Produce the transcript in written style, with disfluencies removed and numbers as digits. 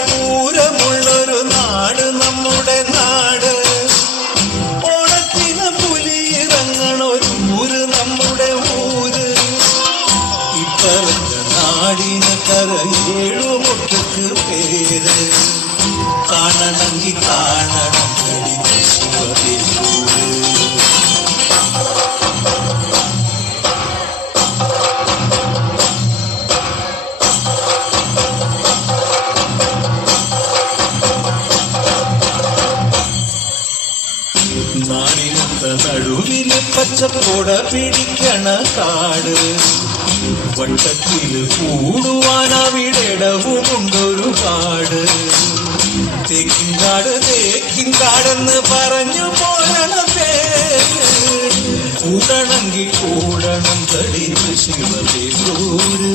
പൂരമുള്ളൊരു നാട് നമ്മുടെ നാട്. ഓണത്തിന് പുലിയിറങ്ങണൊരു ഊര് നമ്മുടെ ഊര്. ഇപ്പറഞ്ഞ നാടിന് കരയേഴുമൊട്ടക്ക് പേര്. കാണണമെങ്കിൽ കാണണം ശിവപേരൂര്. നാടിനൊത്ത നടുവില് പച്ചക്കൊട പിടിക്കണ കാട്. വട്ടത്തില് കൂടുവാൻ അവിടെടവുമുണ്ടൊരുപാട്. തേക്കിൻകാട് തേക്കിൻകാടെന്ന് പറഞ്ഞു പോരണ പേര്. കൂടണമെങ്കിൽ കൂടണം തടി ശിവപേരൂര്.